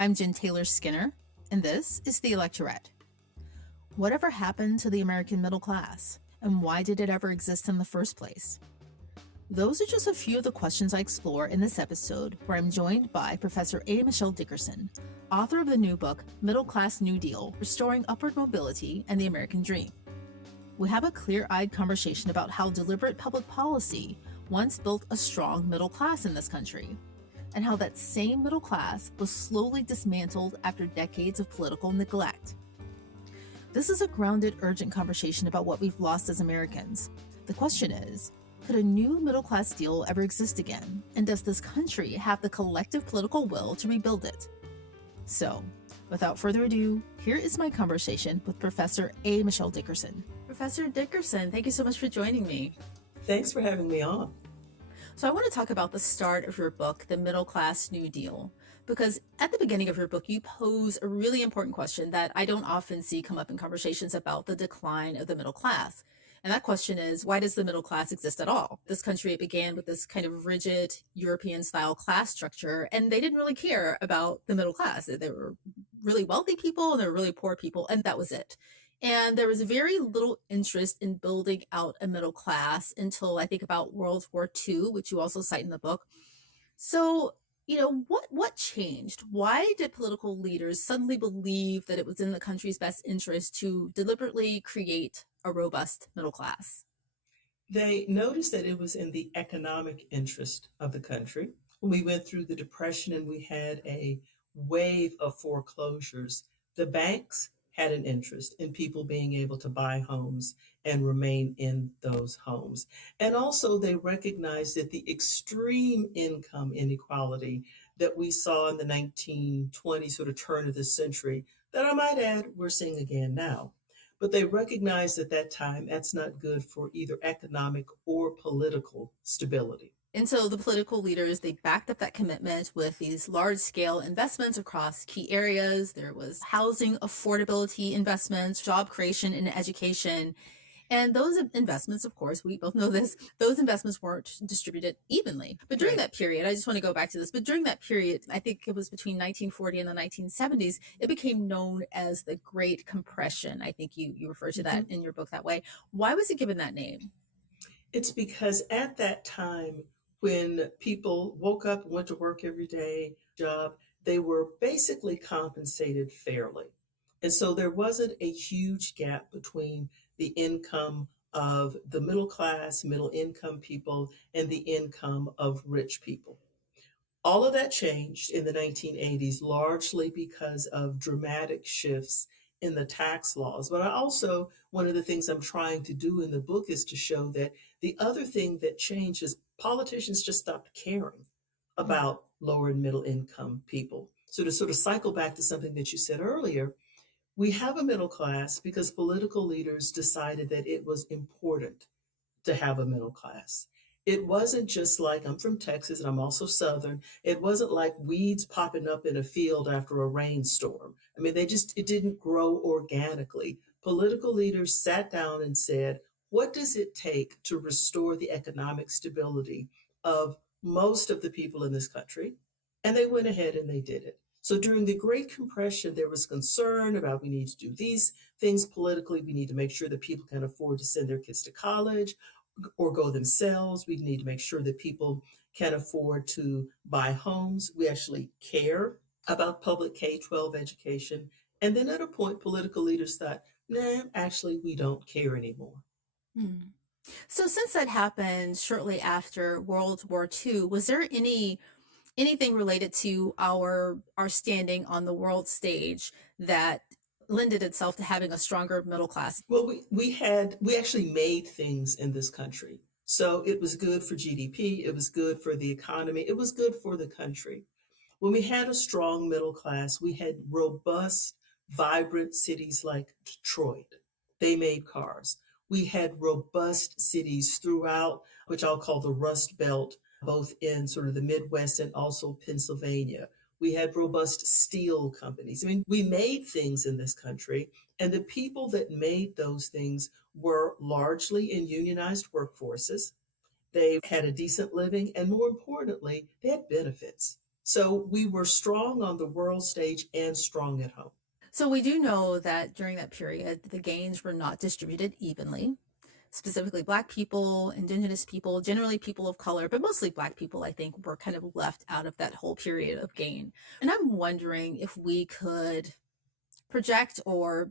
I'm Jen Taylor-Skinner, and this is the Electorette. Whatever happened to the American middle class, and why did it ever exist in the first place? Those are just a few of the questions I explore in this episode, where I'm joined by Professor A. Michelle Dickerson, author of the new book, Middle Class New Deal, Restoring Upward Mobility and the American Dream. We have a clear-eyed conversation about how deliberate public policy once built a strong middle class in this country, and how that same middle class was slowly dismantled after decades of political neglect. This is a grounded, urgent conversation about what we've lost as Americans. The question is, could a new middle class deal ever exist again? And does this country have the collective political will to rebuild it? So, without further ado, here is my conversation with Professor A. Michelle Dickerson. Professor Dickerson, thank you so much for joining me. Thanks for having me on. So I want to talk about the start of your book, The Middle Class New Deal, because at the beginning of your book, you pose a really important question that I don't often see come up in conversations about the decline of the middle class. And that question is, why does the middle class exist at all? This country, it began with this kind of rigid European-style class structure, and they didn't really care about the middle class. There were really wealthy people and there were really poor people, and that was it. And there was very little interest in building out a middle class until I think about World War II, which you also cite in the book. So, what changed? Why did political leaders suddenly believe that it was in the country's best interest to deliberately create a robust middle class? They noticed that it was in the economic interest of the country. When we went through the Depression and we had a wave of foreclosures, the banks had an interest in people being able to buy homes and remain in those homes. And also, they recognized that the extreme income inequality that we saw in the 1920s, sort of turn of the century, that I might add, we're seeing again now. But they recognized at that time that's not good for either economic or political stability. And so the political leaders, they backed up that commitment with these large scale investments across key areas. There was housing affordability investments, job creation, and education. And those investments, of course, we both know this, those investments weren't distributed evenly. But during that period, I just want to go back to this, but during that period, I think it was between 1940 and the 1970s, it became known as the Great Compression. I think you refer to that in your book that way. Why was it given that name? It's because at that time, when people woke up and went to work every day, job, they were basically compensated fairly. And so there wasn't a huge gap between the income of the middle class, middle income people, and the income of rich people. All of that changed in the 1980s, largely because of dramatic shifts in the tax laws. But I also, one of the things I'm trying to do in the book is to show that the other thing that changed is politicians just stopped caring about lower and middle income people. So to sort of cycle back to something that you said earlier, we have a middle class because political leaders decided that it was important to have a middle class. It wasn't just like, I'm from Texas and I'm also Southern. It wasn't like weeds popping up in a field after a rainstorm. I mean, it didn't grow organically. Political leaders sat down and said, what does it take to restore the economic stability of most of the people in this country? And they went ahead and they did it. So during the Great Compression, there was concern about we need to do these things politically. We need to make sure that people can afford to send their kids to college or go themselves. We need to make sure that people can afford to buy homes. We actually care about public K-12 education. And then at a point, political leaders thought, nah, actually, we don't care anymore. Hmm. So since that happened shortly after World War II, was there anything related to our standing on the world stage that lended itself to having a stronger middle class? Well, we actually made things in this country. So it was good for GDP, it was good for the economy, it was good for the country. When we had a strong middle class, we had robust, vibrant cities like Detroit. They made cars. We had robust cities throughout, which I'll call the Rust Belt, both in sort of the Midwest and also Pennsylvania. We had robust steel companies. I mean, we made things in this country, and the people that made those things were largely in unionized workforces. They had a decent living, and more importantly, they had benefits. So we were strong on the world stage and strong at home. So we do know that during that period, the gains were not distributed evenly. Specifically, Black people, Indigenous people, generally people of color, but mostly Black people, I think, were kind of left out of that whole period of gain. And I'm wondering if we could project or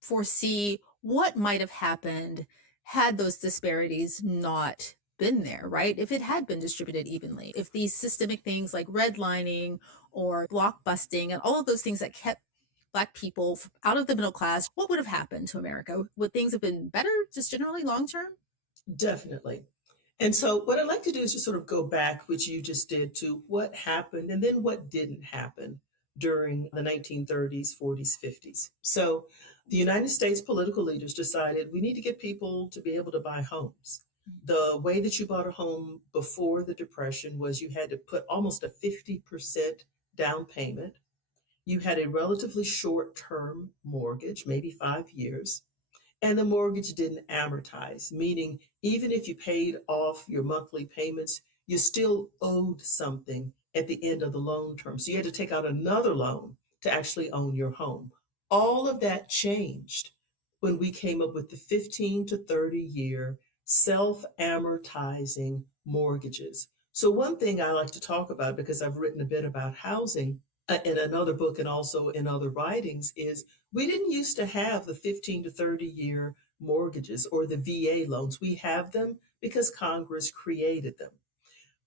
foresee what might have happened had those disparities not been there, right? If it had been distributed evenly, if these systemic things like redlining or block busting and all of those things that kept Black people out of the middle class, what would have happened to America? Would things have been better just generally long term? Definitely. And so, what I'd like to do is just sort of go back, which you just did, to what happened and then what didn't happen during the 1930s, 40s, 50s. So, the United States political leaders decided we need to get people to be able to buy homes. The way that you bought a home before the Depression was you had to put almost a 50% down payment. You had a relatively short term mortgage, maybe 5 years. And the mortgage didn't amortize, meaning even if you paid off your monthly payments, you still owed something at the end of the loan term. So you had to take out another loan to actually own your home. All of that changed when we came up with the 15 to 30-year self amortizing mortgages. So, one thing I like to talk about, because I've written a bit about housing in another book and also in other writings, is we didn't used to have the 15 to 30-year mortgages or the VA loans. We have them because Congress created them.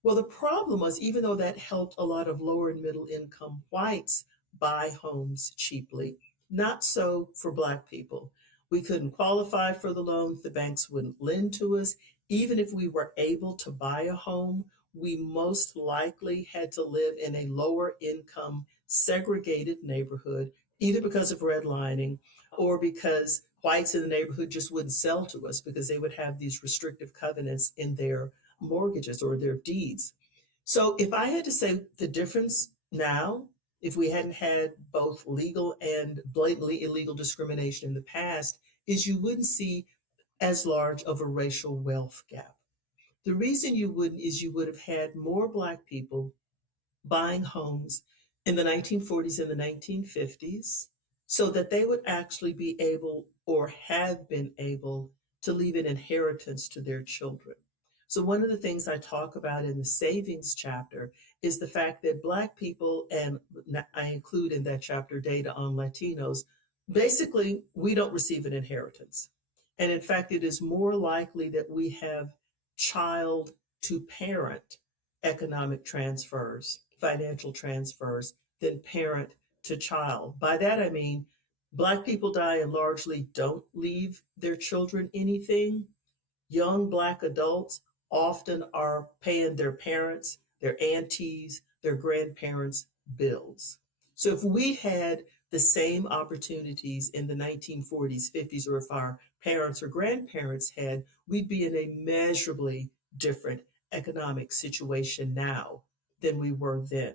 Well, the problem was, even though that helped a lot of lower and middle income whites buy homes cheaply, not so for Black people. We couldn't qualify for the loans, the banks wouldn't lend to us. Even if we were able to buy a home, we most likely had to live in a lower income, segregated neighborhood, either because of redlining or because whites in the neighborhood just wouldn't sell to us because they would have these restrictive covenants in their mortgages or their deeds. So if I had to say the difference now, if we hadn't had both legal and blatantly illegal discrimination in the past, is you wouldn't see as large of a racial wealth gap. The reason you wouldn't is you would have had more Black people buying homes in the 1940s and the 1950s so that they would actually be able or have been able to leave an inheritance to their children. So, one of the things I talk about in the savings chapter is the fact that Black people, and I include in that chapter data on Latinos, basically, we don't receive an inheritance. And in fact, it is more likely that we have child to parent economic transfers, financial transfers, than parent to child. By that, I mean, Black people die and largely don't leave their children anything. Young Black adults often are paying their parents, their aunties, their grandparents' bills. So if we had the same opportunities in the 1940s, 50s, or if our parents or grandparents had, we'd be in a measurably different economic situation now than we were then.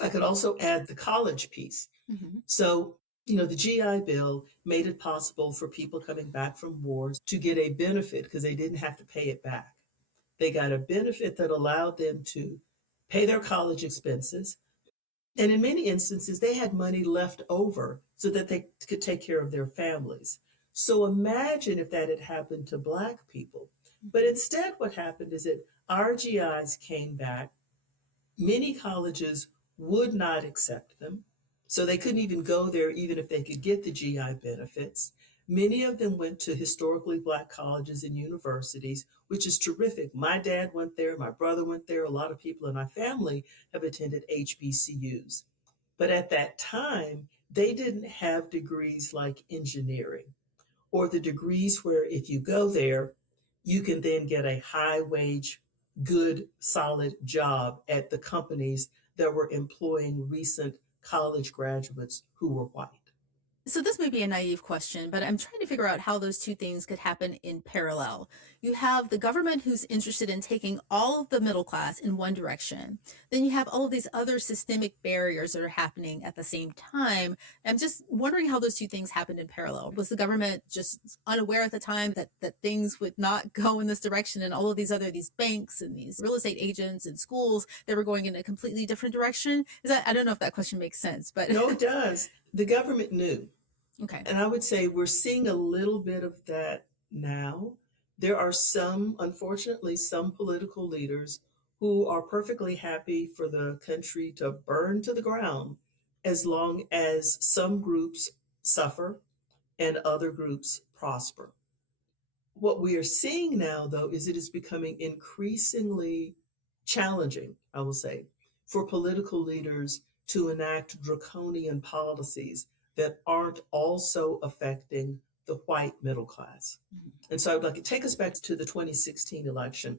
I could also add the college piece. Mm-hmm. So, the GI Bill made it possible for people coming back from wars to get a benefit because they didn't have to pay it back. They got a benefit that allowed them to pay their college expenses. And in many instances, they had money left over so that they could take care of their families. So imagine if that had happened to Black people. But instead, what happened is that our GIs came back. Many colleges would not accept them. So they couldn't even go there, even if they could get the GI benefits. Many of them went to historically Black colleges and universities, which is terrific. My dad went there, my brother went there, a lot of people in my family have attended HBCUs. But at that time, they didn't have degrees like engineering or the degrees where if you go there, you can then get a high wage, good, solid job at the companies that were employing recent college graduates who were white. So this may be a naive question, but I'm trying to figure out how those two things could happen in parallel. You have the government who's interested in taking all of the middle class in one direction. Then you have all of these other systemic barriers that are happening at the same time. I'm just wondering how those two things happened in parallel. Was the government just unaware at the time that things would not go in this direction, and all of these banks and these real estate agents and schools, they were going in a completely different direction? I don't know if that question makes sense, but No, it does. The government knew. okay. And I would say we're seeing a little bit of that now. There are some, unfortunately, some political leaders who are perfectly happy for the country to burn to the ground as long as some groups suffer and other groups prosper. What we are seeing now, though, is it is becoming increasingly challenging, I will say, for political leaders to enact draconian policies that aren't also affecting the white middle class. And so I would like to take us back to the 2016 election.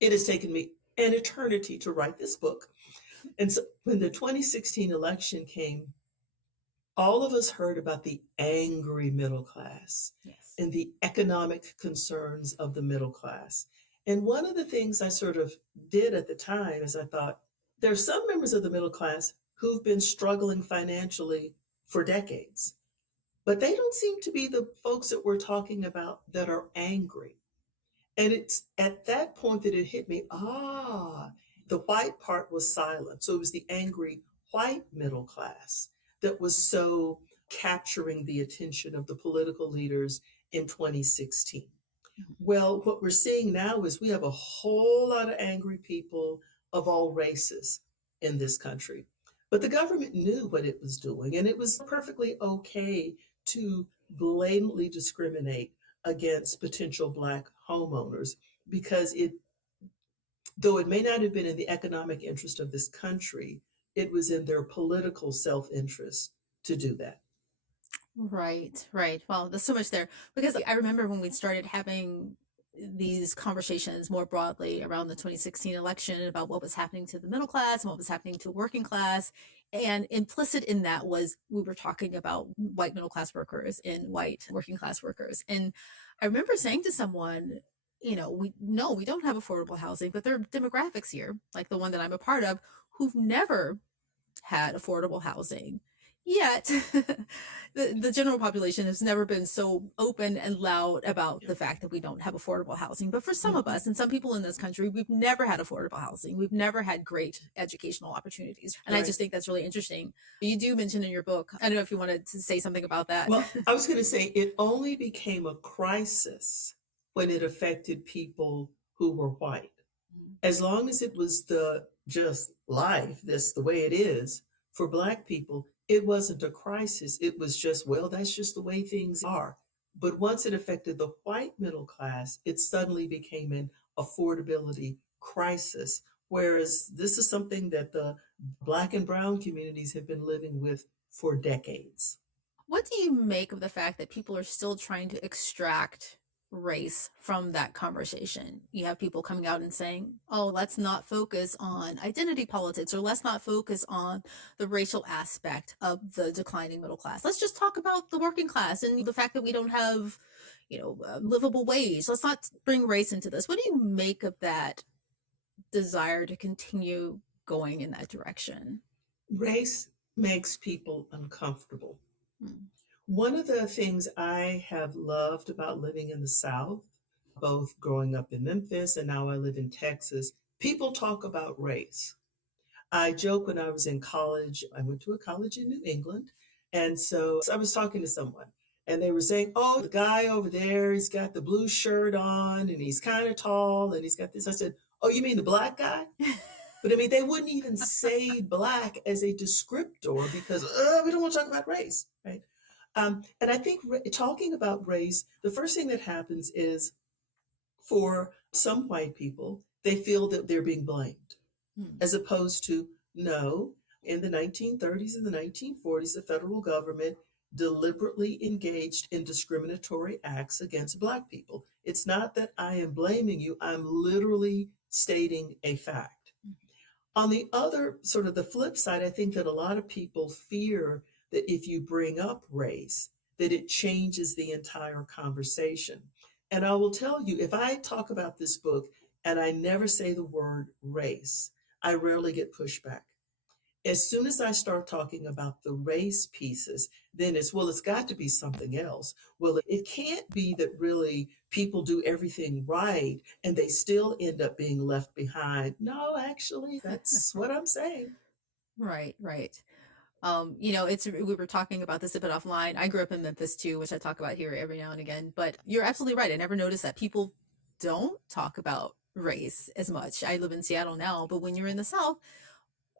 It has taken me an eternity to write this book. And so when the 2016 election came, all of us heard about the angry middle class Yes. and the economic concerns of the middle class. And one of the things I sort of did at the time is I thought, there are some members of the middle class who've been struggling financially for decades, but they don't seem to be the folks that we're talking about that are angry. And it's at that point that it hit me, the white part was silent. So it was the angry white middle class that was so capturing the attention of the political leaders in 2016. Well, what we're seeing now is we have a whole lot of angry people of all races in this country. But the government knew what it was doing, and it was perfectly okay to blatantly discriminate against potential Black homeowners because though it may not have been in the economic interest of this country, it was in their political self-interest to do that. Right, right. Well, there's so much there because I remember when we started having these conversations more broadly around the 2016 election about what was happening to the middle class and what was happening to working class. And implicit in that was we were talking about white middle class workers and white working class workers. And I remember saying to someone, we don't have affordable housing, but there are demographics here, like the one that I'm a part of, who've never had affordable housing. Yet, the general population has never been so open and loud about the fact that we don't have affordable housing. But for some of us and some people in this country, we've never had affordable housing. We've never had great educational opportunities. And I just think that's really interesting. You do mention in your book, I don't know if you wanted to say something about that. Well, I was going to say it only became a crisis when it affected people who were white. As long as it was the just life, that's the way it is for Black people, it wasn't a crisis. It was just, well, that's just the way things are. But once it affected the white middle class, it suddenly became an affordability crisis. Whereas this is something that the Black and brown communities have been living with for decades. What do you make of the fact that people are still trying to extract race from that conversation? You have people coming out and saying, oh, let's not focus on identity politics, or let's not focus on the racial aspect of the declining middle class. Let's just talk about the working class and the fact that we don't have, livable wage. Let's not bring race into this. What do you make of that desire to continue going in that direction? Race makes people uncomfortable. Hmm. One of the things I have loved about living in the South, both growing up in Memphis and now I live in Texas, people talk about race. I joke when I was in college, I went to a college in New England. And so I was talking to someone and they were saying, oh, the guy over there, he's got the blue shirt on and he's kind of tall and he's got this. I said, oh, you mean the Black guy? But I mean, they wouldn't even say Black as a descriptor because we don't want to talk about race, right? And I think talking about race, the first thing that happens is for some white people, they feel that they're being blamed, as opposed to no. In the 1930s and the 1940s, the federal government deliberately engaged in discriminatory acts against Black people. It's not that I am blaming you, I'm literally stating a fact. On the other, sort of the flip side, I think that a lot of people fear that if you bring up race, that it changes the entire conversation. And I will tell you, if I talk about this book and I never say the word race, I rarely get pushback. As soon as I start talking about the race pieces, then it's, well, it's got to be something else. Well, it can't be that really people do everything right and they still end up being left behind. No, actually, that's what I'm saying. Right, right. It's we were talking about this a bit offline. I grew up in Memphis too, which I talk about here every now and again. But you're absolutely right. I never noticed that people don't talk about race as much. I live in Seattle now, but when you're in the South,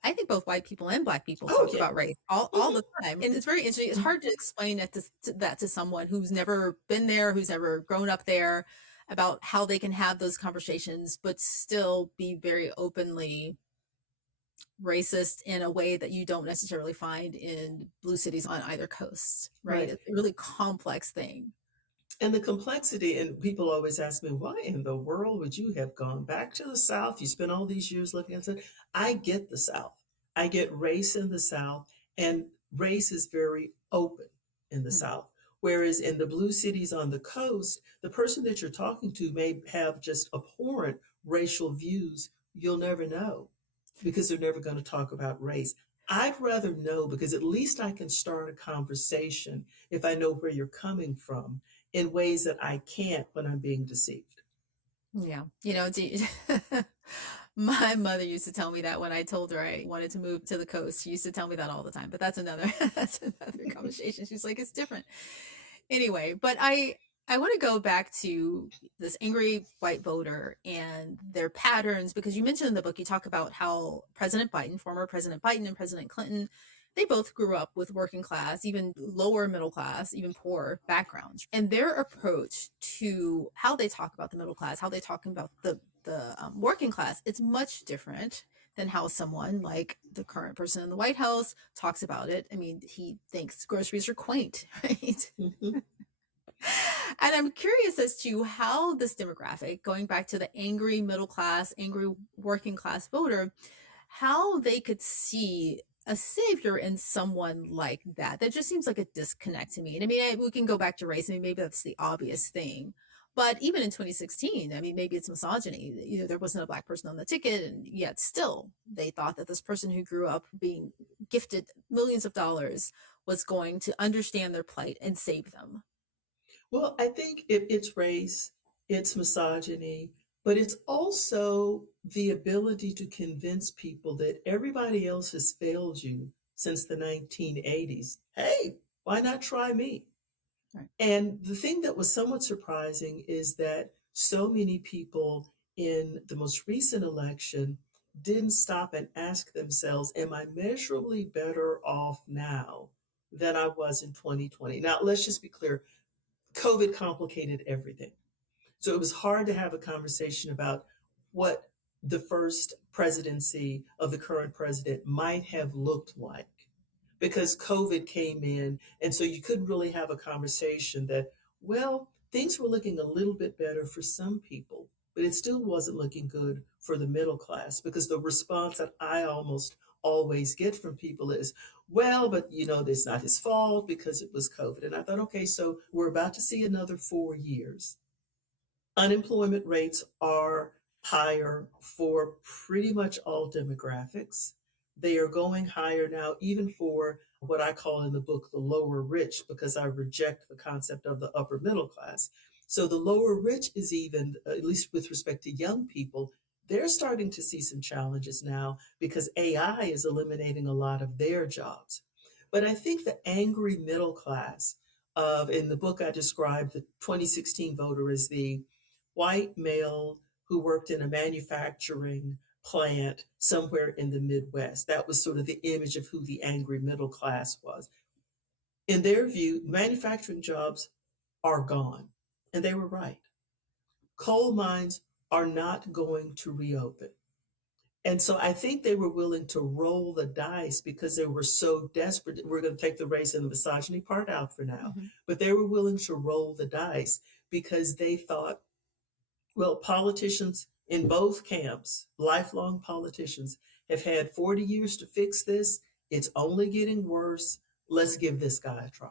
I think both white people and black people Oh, talk yeah. about race all the time. And it's very interesting. It's hard to explain that to someone who's never been there, who's never grown up there, about how they can have those conversations, but still be very openly racist in a way that you don't necessarily find in blue cities on either coast, right? Right. It's a really complex thing. And the complexity, and people always ask me, why in the world would you have gone back to the South? You spent all these years looking at it. I get the South. I get race in the South, and race is very open in the Mm. South. Whereas in the blue cities on the coast, the person that you're talking to may have just abhorrent racial views. You'll never know because they're never going to talk about race. I'd rather know because at least I can start a conversation if I know where you're coming from in ways that I can't when I'm being deceived. Yeah. My mother used to tell me that when I told her I wanted to move to the coast. She used to tell me that all the time, but that's another that's another conversation. She's like, it's different. Anyway, but I want to go back to this angry white voter and their patterns because you mentioned in the book you talk about how President Biden, former President Biden and President Clinton, they both grew up with working class, even lower middle class, even poor backgrounds. And their approach to how they talk about the middle class, how they talk about the working class, it's much different than how someone like the current person in the White House talks about it. I mean, he thinks groceries are quaint, right? Mm-hmm. And I'm curious as to how this demographic, going back to the angry middle class, angry working class voter, how they could see a savior in someone like that. That just seems like a disconnect to me. And I mean, we can go back to race. I mean, maybe that's the obvious thing. But even in 2016, I mean, maybe it's misogyny. There wasn't a black person on the ticket, and yet still they thought that this person who grew up being gifted millions of dollars was going to understand their plight and save them. Well, I think it's race, it's misogyny, but it's also the ability to convince people that everybody else has failed you since the 1980s. Hey, why not try me? Right. And the thing that was somewhat surprising is that so many people in the most recent election didn't stop and ask themselves, am I measurably better off now than I was in 2020? Now, let's just be clear, COVID complicated everything. So it was hard to have a conversation about what the first presidency of the current president might have looked like because COVID came in. And so you couldn't really have a conversation that, well, things were looking a little bit better for some people, but it still wasn't looking good for the middle class because the response that I almost always get from people is, well, but it's not his fault because it was COVID. And I thought, okay, so we're about to see another 4 years. Unemployment rates are higher for pretty much all demographics. They are going higher now, even for what I call in the book the lower rich, because I reject the concept of the upper middle class. So the lower rich is even, at least with respect to young people, they're starting to see some challenges now because AI is eliminating a lot of their jobs. But I think the angry middle class in the book I described the 2016 voter as the white male who worked in a manufacturing plant somewhere in the Midwest. That was sort of the image of who the angry middle class was. In their view, manufacturing jobs are gone. And they were right. Coal mines are not going to reopen. And so I think they were willing to roll the dice because they were so desperate. We're going to take the race and the misogyny part out for now, Mm-hmm. but they were willing to roll the dice because they thought, well, politicians in both camps, lifelong politicians, have had 40 years to fix this. It's only getting worse. let's give this guy a try.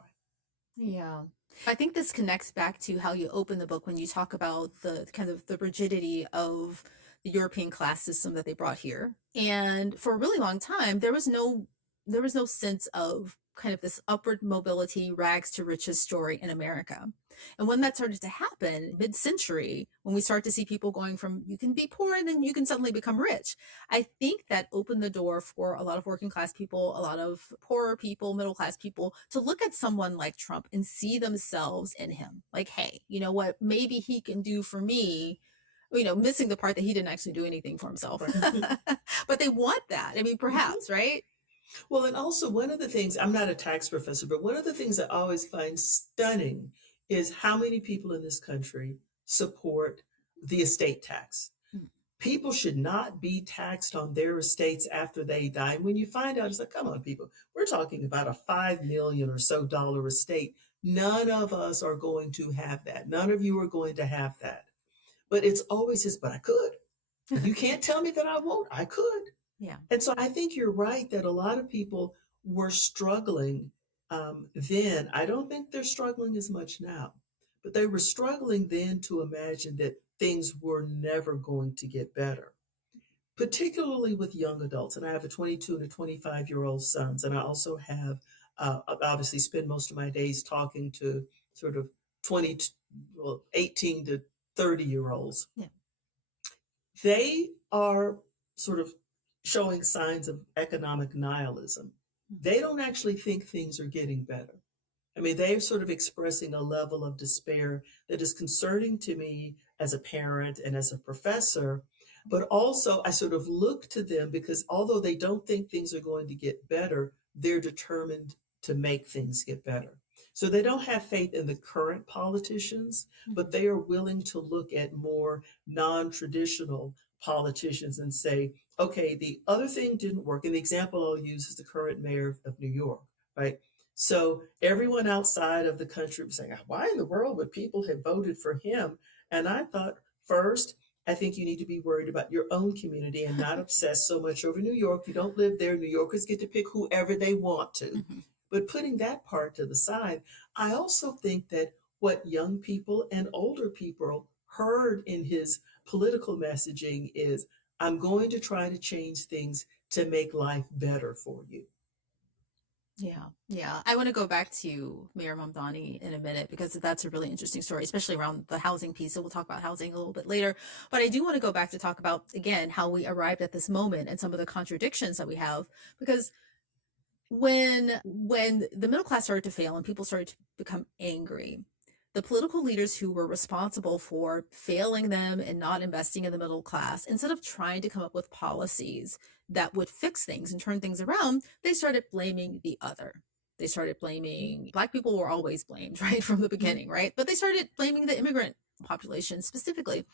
Yeah. I think this connects back to how you open the book when you talk about the kind of the rigidity of the European class system that they brought here. And for a really long time, there was no sense of kind of this upward mobility, rags to riches story in America. And when that started to happen mid-century, when we start to see people going from you can be poor and then you can suddenly become rich, I think that opened the door for a lot of working class people, a lot of poorer people, middle class people to look at someone like Trump and see themselves in him. Like, hey, you know what? Maybe he can do for me, missing the part that he didn't actually do anything for himself. Right. But they want that. I mean, perhaps, right? Well, and also one of the things, I'm not a tax professor, but one of the things I always find stunning is how many people in this country support the estate tax. Mm. People should not be taxed on their estates after they die. And when you find out, it's like, come on, people, we're talking about a $5 million or so estate. None of us are going to have that. None of you are going to have that. But it's always this, but I could. You can't tell me that I won't. I could. Yeah. And so I think you're right that a lot of people were struggling then. I don't think they're struggling as much now, but they were struggling then to imagine that things were never going to get better, particularly with young adults. And I have a 22 and a 25-year-old sons, and I also have obviously spend most of my days talking to sort of 20, well, 18 to 30-year-olds. Yeah. They are sort of showing signs of economic nihilism. They don't actually think things are getting better. I mean, they're sort of expressing a level of despair that is concerning to me as a parent and as a professor. But also, I sort of look to them because although they don't think things are going to get better, they're determined to make things get better. So they don't have faith in the current politicians, but they are willing to look at more non traditional politicians and say, okay, the other thing didn't work. And the example I'll use is the current mayor of New York, right? So everyone outside of the country was saying, why in the world would people have voted for him? And I thought, first, I think you need to be worried about your own community and not obsess so much over New York. You don't live there. New Yorkers get to pick whoever they want to. Mm-hmm. But putting that part to the side, I also think that what young people and older people heard in his political messaging is, I'm going to try to change things to make life better for you. Yeah, yeah. I want to go back to Mayor Mamdani in a minute because that's a really interesting story, especially around the housing piece. So we'll talk about housing a little bit later. But I do want to go back to talk about, again, how we arrived at this moment and some of the contradictions that we have. Because when the middle class started to fail and people started to become angry, the political leaders who were responsible for failing them and not investing in the middle class, instead of trying to come up with policies that would fix things and turn things around, they started blaming the other. They started blaming Black people were always blamed, right, from the beginning, right? But they started blaming the immigrant population specifically.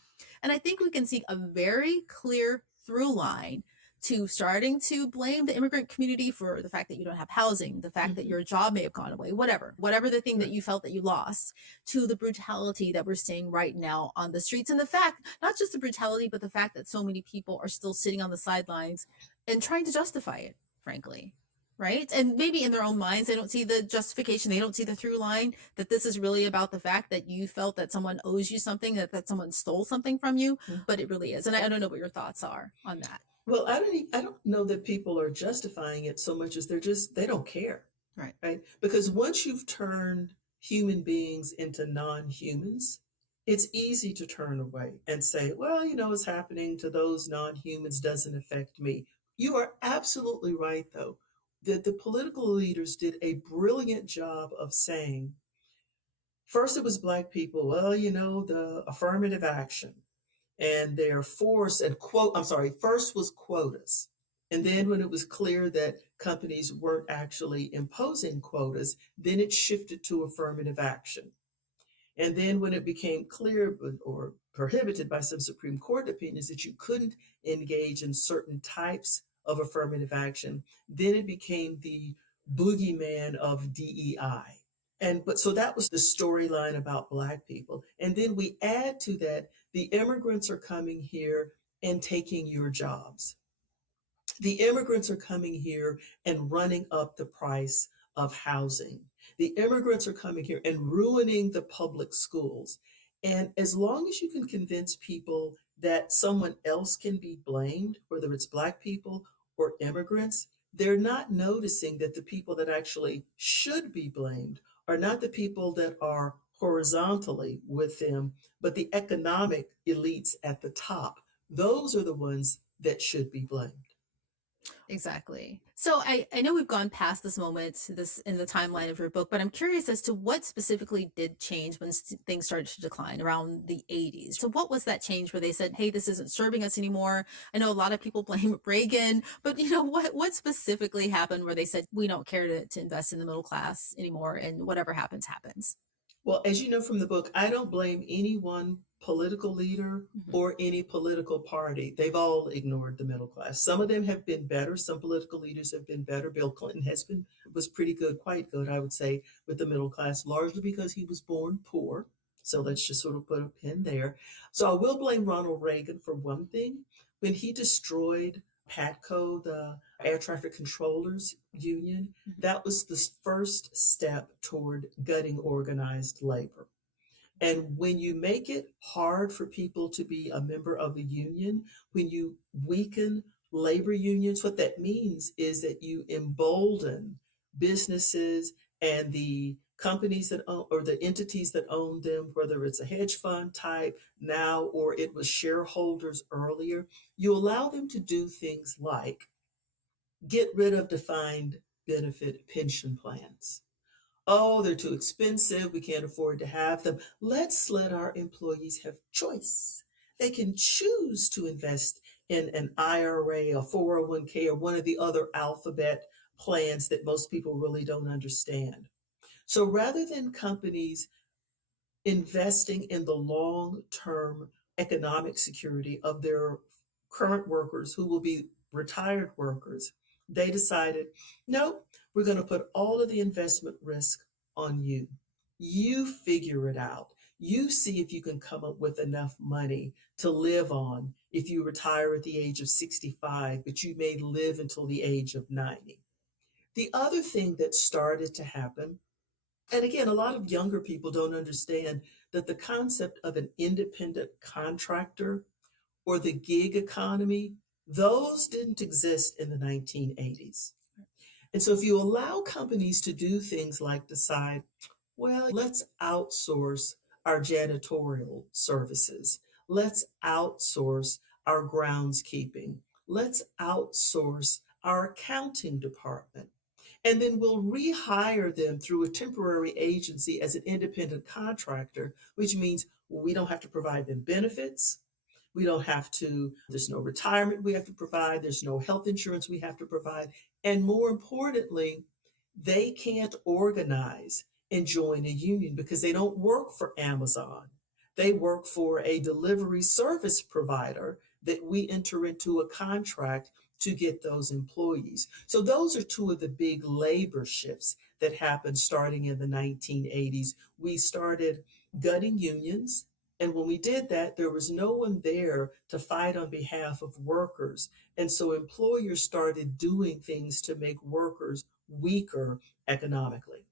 And I think we can see a very clear through line to starting to blame the immigrant community for the fact that you don't have housing, the fact that your job may have gone away, whatever the thing that you felt that you lost, to the brutality that we're seeing right now on the streets. And the fact, not just the brutality, but the fact that so many people are still sitting on the sidelines and trying to justify it, frankly. Right. And maybe in their own minds, they don't see the justification. They don't see the through line that this is really about the fact that you felt that someone owes you something, that someone stole something from you, but it really is. And I don't know what your thoughts are on that. Well, I don't know that people are justifying it so much as they don't care. Right. Right? Because once you've turned human beings into non-humans, it's easy to turn away and say, well, what's happening to those non-humans doesn't affect me. You are absolutely right, though, that the political leaders did a brilliant job of saying, first it was Black people, well, the affirmative action and their force and first was quotas. And then when it was clear that companies weren't actually imposing quotas, then it shifted to affirmative action. And then when it became clear or prohibited by some Supreme Court opinions that you couldn't engage in certain types of affirmative action, then it became the boogeyman of DEI. But so that was the storyline about Black people. And then we add to that, the immigrants are coming here and taking your jobs. The immigrants are coming here and running up the price of housing. The immigrants are coming here and ruining the public schools. And as long as you can convince people that someone else can be blamed, whether it's Black people or immigrants, they're not noticing that the people that actually should be blamed are not the people that are horizontally with them, but the economic elites at the top. Those are the ones that should be blamed. Exactly. So I know we've gone past this moment, this in the timeline of your book, but I'm curious as to what specifically did change when things started to decline around the 80s. So what was that change where they said, hey, this isn't serving us anymore? I know a lot of people blame Reagan, but what specifically happened where they said, we don't care to invest in the middle class anymore, and whatever happens, happens? Well, as you know from the book, I don't blame any one political leader Mhm. or any political party. They've all ignored the middle class. Some of them have been better. Some political leaders have been better. Bill Clinton was pretty good, quite good, I would say, with the middle class, largely because he was born poor. So let's just sort of put a pin there. So I will blame Ronald Reagan for one thing. When he destroyed PATCO, the air traffic controllers union, Mhm. that was the first step toward gutting organized labor. And when you make it hard for people to be a member of a union, when you weaken labor unions, what that means is that you embolden businesses and the companies that own, or the entities that own them, whether it's a hedge fund type now or it was shareholders earlier, you allow them to do things like get rid of defined benefit pension plans. Oh, they're too expensive. We can't afford to have them. Let's let our employees have choice. They can choose to invest in an IRA, a 401k, or one of the other alphabet plans that most people really don't understand. So rather than companies investing in the long term economic security of their current workers who will be retired workers, they decided, nope, we're going to put all of the investment risk on you. You figure it out. You see if you can come up with enough money to live on if you retire at the age of 65, but you may live until the age of 90. The other thing that started to happen, and again, a lot of younger people don't understand that the concept of an independent contractor or the gig economy, those didn't exist in the 1980s. And so if you allow companies to do things like decide, well, let's outsource our janitorial services, let's outsource our groundskeeping, let's outsource our accounting department, and then we'll rehire them through a temporary agency as an independent contractor, which means we don't have to provide them benefits. We don't have to, there's no retirement we have to provide, there's no health insurance we have to provide. And more importantly, they can't organize and join a union because they don't work for Amazon. They work for a delivery service provider that we enter into a contract to get those employees. So those are two of the big labor shifts that happened starting in the 1980s. We started gutting unions. And when we did that, there was no one there to fight on behalf of workers. And so employers started doing things to make workers weaker economically.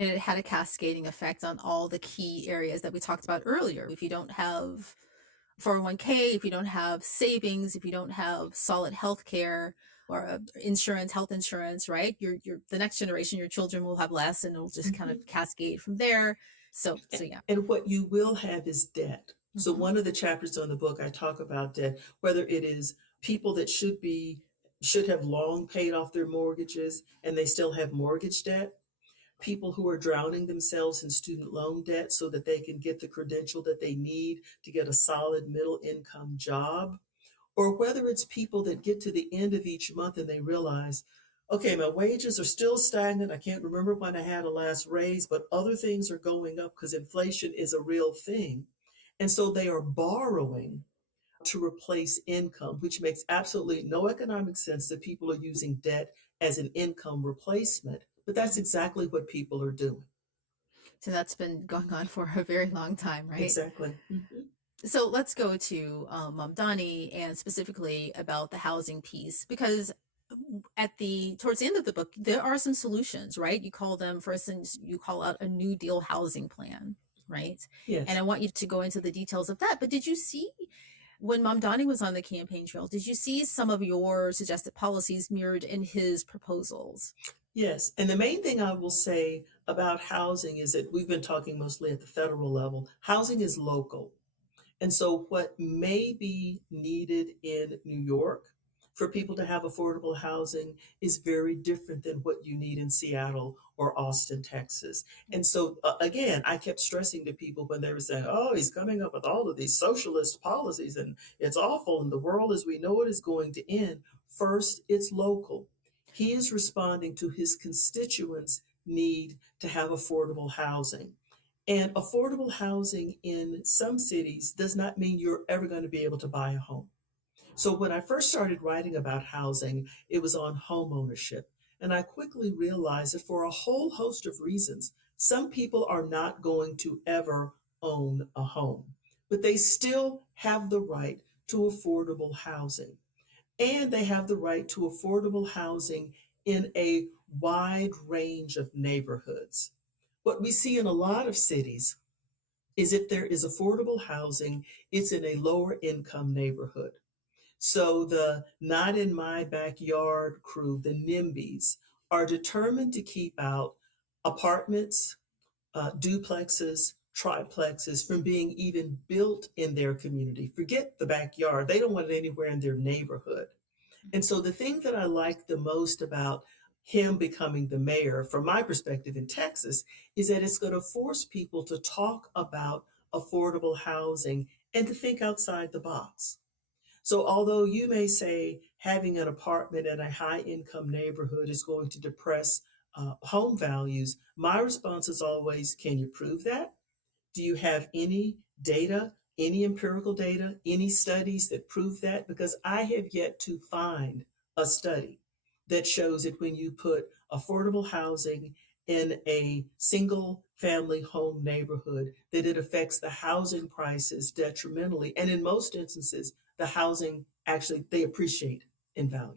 And it had a cascading effect on all the key areas that we talked about earlier. If you don't have 401k, if you don't have savings, if you don't have solid health care or insurance, health insurance, right? You're the next generation, your children will have less, and it'll just kind Mhm. of cascade from there. So yeah. And what you will have is debt. So Mhm. one of the chapters on the book, I talk about debt, whether it is people that should have long paid off their mortgages and they still have mortgage debt, people who are drowning themselves in student loan debt so that they can get the credential that they need to get a solid middle income job, or whether it's people that get to the end of each month and they realize, okay, my wages are still stagnant. I can't remember when I had a last raise, but other things are going up because inflation is a real thing. And so they are borrowing to replace income, which makes absolutely no economic sense that people are using debt as an income replacement. But that's Mhm. exactly what people are doing. So that's been going on for a very long time, right? Exactly. Mm-hmm. So let's go to Mamdani and specifically about the housing piece, because towards the end of the book, there are some solutions, right? You call them, for instance, you call out a New Deal housing plan, right? And Yes. I want you to go into the details of that. But did you see when Mamdani was on the campaign trail, did you see some of your suggested policies mirrored in his proposals? Yes. And the main thing I will say about housing is that we've been talking mostly at the federal level. Housing is local. And so, what may be needed in New York for people to have affordable housing is very different than what you need in Seattle or Austin, Texas. And so, again, I kept stressing to people when they were saying, oh, he's coming up with all of these socialist policies and it's awful and the world as we know it is going to end. First, it's local. He is responding to his constituents' need to have affordable housing. And affordable housing in some cities does not mean you're ever going to be able to buy a home. So when I first started writing about housing, it was on home ownership. And I quickly realized that for a whole host of reasons, some people are not going to ever own a home, but they still have the right to affordable housing. And they have the right to affordable housing in a wide range of neighborhoods. What we see in a lot of cities is if there is affordable housing, it's in a lower income neighborhood. So the not in my backyard crew, the NIMBYs, are determined to keep out apartments, duplexes, triplexes from being even built in their community. Forget the backyard, they don't want it anywhere in their neighborhood. And so the thing that I like the most about him becoming the mayor, from my perspective in Texas, is that it's going to force people to talk about affordable housing and to think outside the box. So, although you may say having an apartment in a high income neighborhood is going to depress home values, my response is always, can you prove that? Do you have any data, any empirical data, any studies that prove that? Because I have yet to find a study that shows that when you put affordable housing in a single family home neighborhood, that it affects the housing prices detrimentally. And in most instances, the housing actually, they appreciate in value.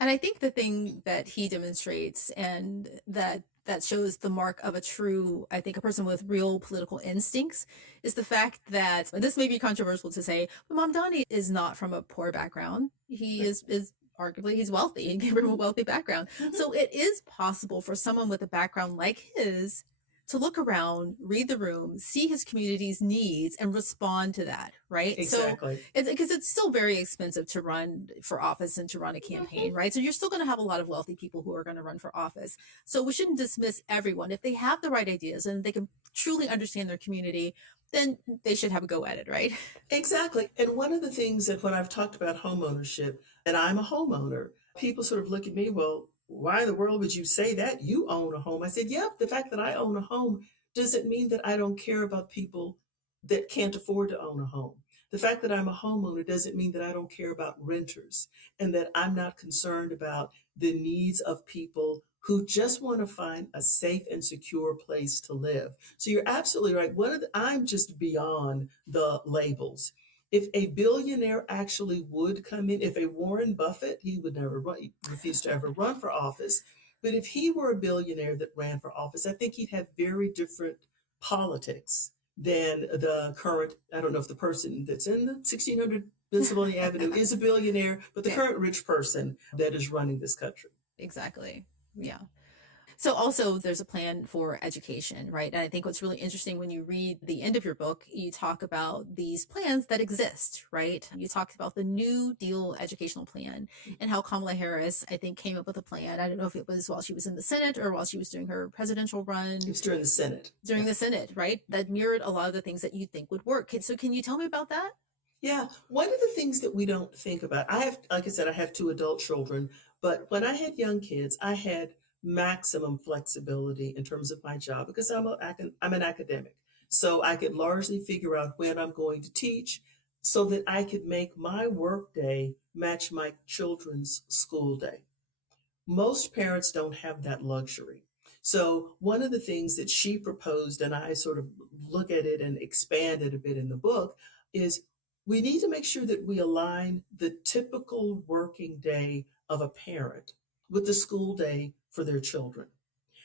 And I think the thing that he demonstrates and that shows the mark of a true, I think, a person with real political instincts is the fact that, and this may be controversial to say, but Mamdani is not from a poor background. He Right. is arguably he's wealthy. He came from a wealthy background. Mhm. So it is possible for someone with a background like his to look around, read the room, see his community's needs, and respond to that, right? So Exactly. it's because it's still very expensive to run for office and to run a campaign, right? So you're still going to have a lot of wealthy people who are going to run for office. So we shouldn't dismiss everyone. If they have the right ideas and they can truly understand their community, then they should have a go at it, right? Exactly. And one of the things that when I've talked about home ownership, and I'm a homeowner, people sort of look at me, well, why in the world would you say that? You own a home. I said, yep, the fact that I own a home doesn't mean that I don't care about people that can't afford to own a home. The fact that I'm a homeowner doesn't mean that I don't care about renters and that I'm not concerned about the needs of people who just want to find a safe and secure place to live. So you're absolutely right. I'm just beyond the labels. If a billionaire actually would come in, if a Warren Buffett, he would never run, he refused to ever run for office. But if he were a billionaire that ran for office, I think he'd have very different politics than the current. I don't know if the person that's in the 1600 Pennsylvania Avenue is a billionaire, but the Yeah, current rich person that is running this country. exactly. Yeah. So also there's a plan for education, right? And I think what's really interesting when you read the end of your book, you talk about these plans that exist, right? You talked about the New Deal educational plan and how Kamala Harris, I think, came up with a plan. I don't know if it was while she was in the Senate or while she was doing her presidential It run was during the Senate. during Yeah. the Senate, right? That mirrored a lot of the things that you think would work. So can you tell me about that? Yeah, one of the things that we don't think about, I have, like I said, I have two adult children, but when I had young kids, I had maximum flexibility in terms of my job because I'm an academic. So I could largely figure out when I'm going to teach so that I could make my work day match my children's school day. Most parents don't have that luxury. So, one of the things that she proposed, and I sort of look at it and expand it a bit in the book, is we need to make sure that we align the typical working day of a parent with the school day for their children.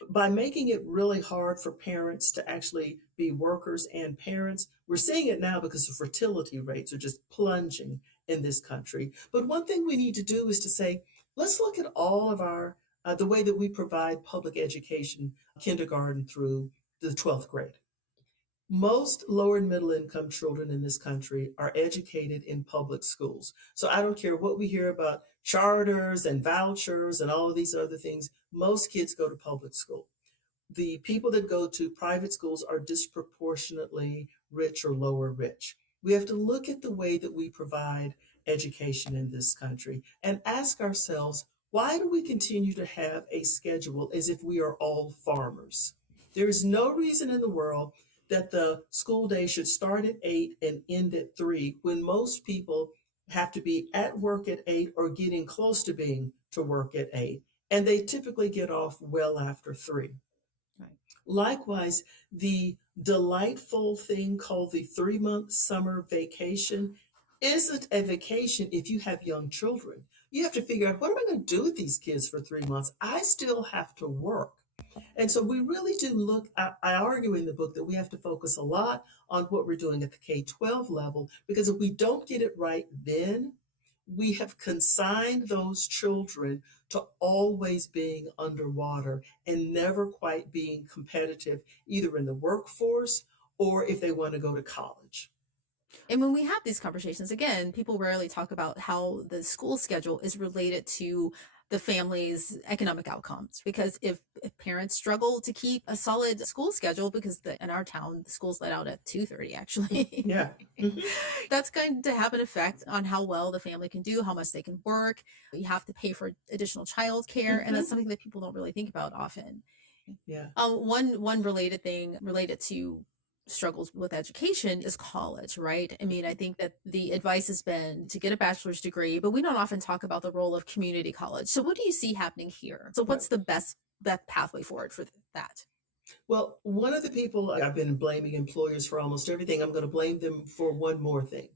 By making it really hard for parents to actually be workers and parents, we're seeing it now because the fertility rates are just plunging in this country. But one thing we need to do is to say, let's look at all of our, the way that we provide public education, kindergarten through the 12th grade. Most lower and middle income children in this country are educated in public schools. So I don't care what we hear about charters and vouchers and all of these other things, most kids go to public school. The people that go to private schools are disproportionately rich or lower rich. We have to look at the way that we provide education in this country and ask ourselves, why do we continue to have a schedule as if we are all farmers? There is no reason in the world that the school day should start at 8 and end at 3 when most people have to be at work at 8 or getting close to being to work at 8. And they typically get off well after 3. Right. Likewise, the delightful thing called the 3-month summer vacation isn't a vacation if you have young children. You have to figure out, what am I going to do with these kids for 3 months? I still have to work. And so we really do look, I argue in the book that we have to focus a lot on what we're doing at the K-12 level, because if we don't get it right then, we have consigned those children to always being underwater and never quite being competitive, either in the workforce or if they want to go to college. And when we have these conversations, again, people rarely talk about how the school schedule is related to the family's economic outcomes. Because if parents struggle to keep a solid school schedule, because in our town, the school's let out at 2:30, actually. Yeah. Mm-hmm. That's going to have an effect on how well the family can do, how much they can work. You have to pay for additional child care. And that's something that people don't really think about often. Yeah. One related thing related to struggles with education is college, right? I mean, I think that the advice has been to get a bachelor's degree, but we don't often talk about the role of community college. So what do you see happening here? So what's the best pathway forward for that? Well, one of the people I've been blaming employers for almost everything, I'm going to blame them for one more thing.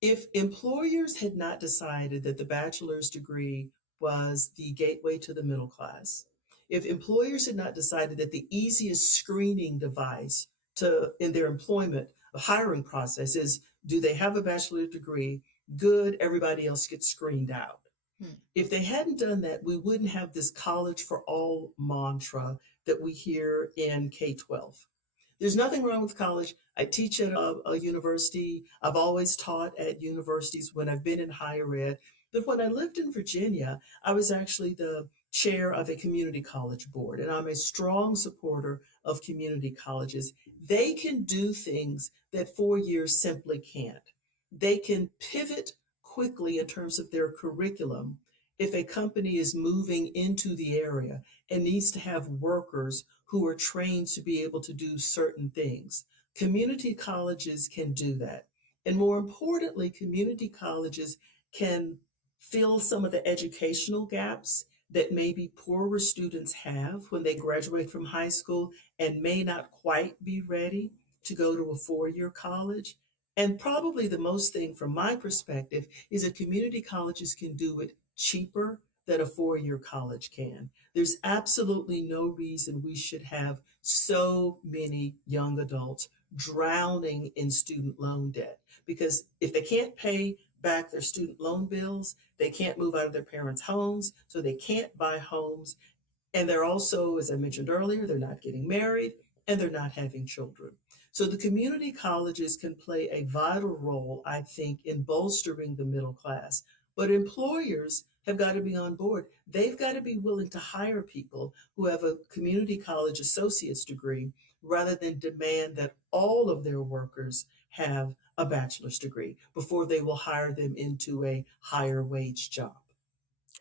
If employers had not decided that the bachelor's degree was the gateway to the middle class, if employers had not decided that the easiest screening device in their employment hiring process is, do they have a bachelor's degree? Good, everybody else gets screened out. If they hadn't done that, we wouldn't have this college for all mantra that we hear in K-12. There's nothing wrong with college. I teach at a university. I've always taught at universities when I've been in higher ed. But when I lived in Virginia, I was actually the chair of a community college board, and I'm a strong supporter of community colleges. They can do things that 4 years simply can't. They can pivot quickly in terms of their curriculum if a company is moving into the area and needs to have workers who are trained to be able to do certain things. Community colleges can do that. And more importantly, community colleges can fill some of the educational gaps that maybe poorer students have when they graduate from high school and may not quite be ready to go to a 4-year college. And probably the most thing from my perspective is that community colleges can do it cheaper than a 4-year college can. There's absolutely no reason we should have so many young adults drowning in student loan debt, because if they can't pay back their student loan bills, they can't move out of their parents' homes, so they can't buy homes. And they're also, as I mentioned earlier, they're not getting married and they're not having children. So the community colleges can play a vital role, I think, in bolstering the middle class. But employers have got to be on board. They've got to be willing to hire people who have a community college associate's degree rather than demand that all of their workers have a bachelor's degree before they will hire them into a higher wage job.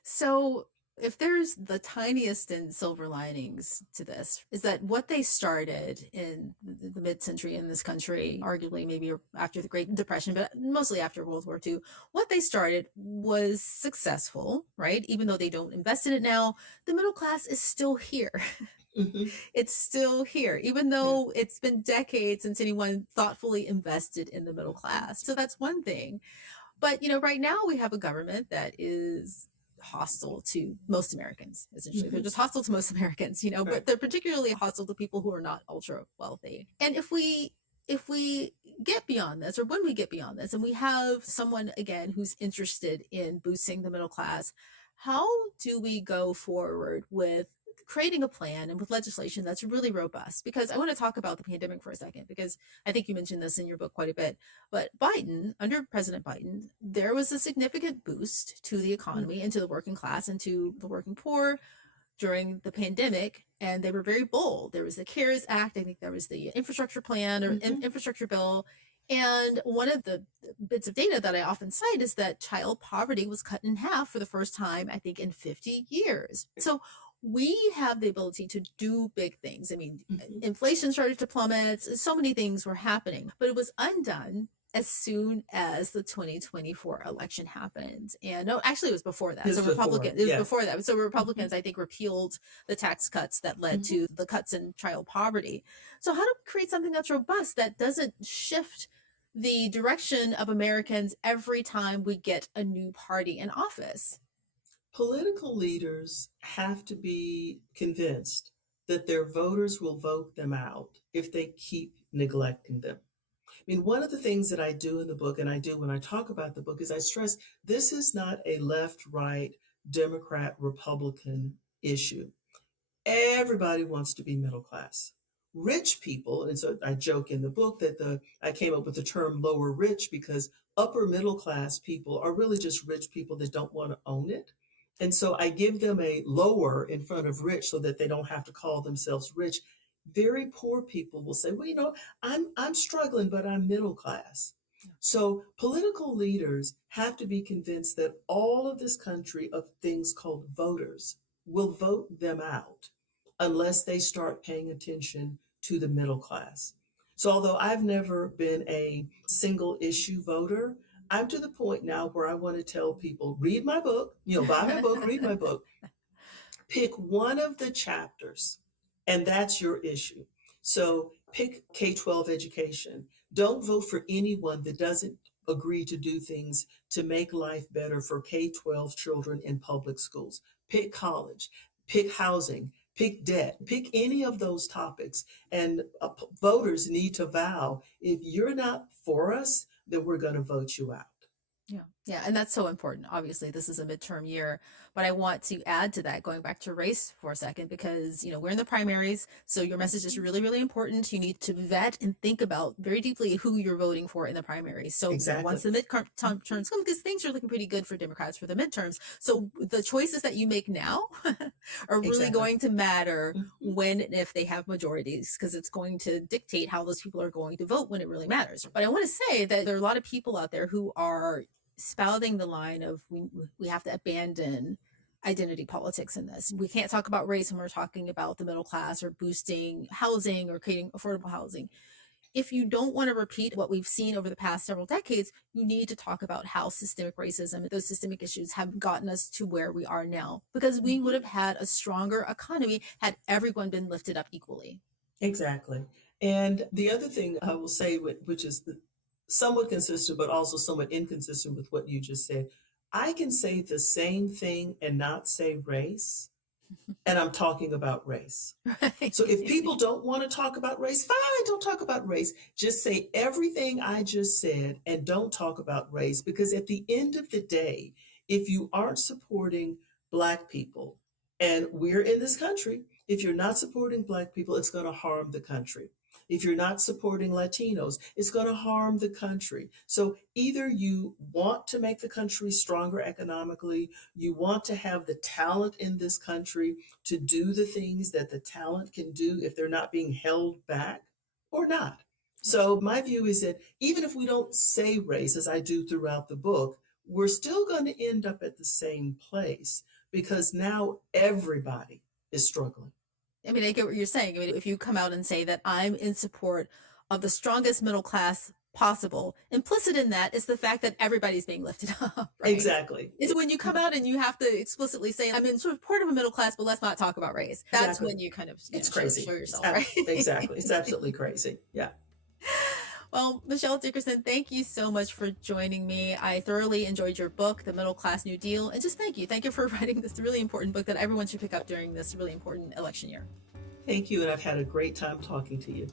So if there's the tiniest in silver linings to this, is that what they started in the mid-century in this country, arguably maybe after the Great Depression, but mostly after World War II, what they started was successful, right? Even though they don't invest in it now, the middle class is still here. Mm-hmm. It's still here, even though it's been decades since anyone thoughtfully invested in the middle class. So that's one thing. But, right now we have a government that is hostile to most Americans, essentially. Mm-hmm. They're just hostile to most Americans, Right. but they're particularly hostile to people who are not ultra wealthy. And if we get beyond this, or when we get beyond this, and we have someone again who's interested in boosting the middle class, how do we go forward with creating a plan and with legislation that's really robust? Because I want to talk about the pandemic for a second, because I think you mentioned this in your book quite a bit. But Biden, under President Biden, there was a significant boost to the economy and to the working class and to the working poor during the pandemic, and they were very bold. There was the CARES Act, I think there was the infrastructure plan or infrastructure bill. And one of the bits of data that I often cite is that child poverty was cut in half for the first time, I think, in 50 years. So we have the ability to do big things. I mean, inflation started to plummet. So many things were happening, but it was undone as soon as the 2024 election happened. And no, actually it was before that. It was before that. So Republicans, I think, repealed the tax cuts that led to the cuts in child poverty. So how do we create something that's robust, that doesn't shift the direction of Americans every time we get a new party in office? Political leaders have to be convinced that their voters will vote them out if they keep neglecting them. I mean, one of the things that I do in the book, and I do when I talk about the book, is I stress this is not a left, right, Democrat, Republican issue. Everybody wants to be middle class. Rich people, and so I joke in the book that I came up with the term lower rich because upper middle class people are really just rich people that don't want to own it. And so I give them a lower in front of rich so that they don't have to call themselves rich. Very poor people will say, well, I'm struggling, but I'm middle class. So political leaders have to be convinced that all of this country of things called voters will vote them out unless they start paying attention to the middle class. So although I've never been a single issue voter, I'm to the point now where I want to tell people, read my book, buy my book, read my book, pick one of the chapters, and that's your issue. So pick K-12 education. Don't vote for anyone that doesn't agree to do things to make life better for K-12 children in public schools. Pick college, pick housing, pick debt, pick any of those topics. And voters need to vow, if you're not for us, then we're going to vote you out. Yeah. And that's so important. Obviously, this is a midterm year, but I want to add to that, going back to race for a second, because, we're in the primaries. So your message is really, really important. You need to vet and think about very deeply who you're voting for in the primaries. So once the midterms come, because things are looking pretty good for Democrats for the midterms. So the choices that you make now are really going to matter when and if they have majorities, because it's going to dictate how those people are going to vote when it really matters. But I want to say that there are a lot of people out there who are spouting the line of we have to abandon identity politics in this. We can't talk about race when we're talking about the middle class or boosting housing or creating affordable housing. If you don't want to repeat what we've seen over the past several decades, you need to talk about how systemic racism and those systemic issues have gotten us to where we are now, because we would have had a stronger economy had everyone been lifted up equally. Exactly. And the other thing I will say, which is somewhat consistent, but also somewhat inconsistent with what you just said. I can say the same thing and not say race, and I'm talking about race. Right. So if people don't want to talk about race, fine, don't talk about race. Just say everything I just said and don't talk about race, because at the end of the day, if you aren't supporting Black people, and we're in this country, if you're not supporting Black people, it's going to harm the country. If you're not supporting Latinos, it's going to harm the country. So either you want to make the country stronger economically, you want to have the talent in this country to do the things that the talent can do if they're not being held back, or not. So my view is that even if we don't say race, as I do throughout the book, we're still going to end up at the same place, because now everybody is struggling. I mean, I get what you're saying. I mean, if you come out and say that I'm in support of the strongest middle class possible, implicit in that is the fact that everybody's being lifted up. Right? Exactly. It's when you come out and you have to explicitly say, I'm in support of a middle class, but let's not talk about race. That's when you kind of it's crazy. Show yourself, right? Exactly. It's absolutely crazy. Yeah. Well, Michelle Dickerson, thank you so much for joining me. I thoroughly enjoyed your book, The Middle Class New Deal, and just thank you. Thank you for writing this really important book that everyone should pick up during this really important election year. Thank you, and I've had a great time talking to you.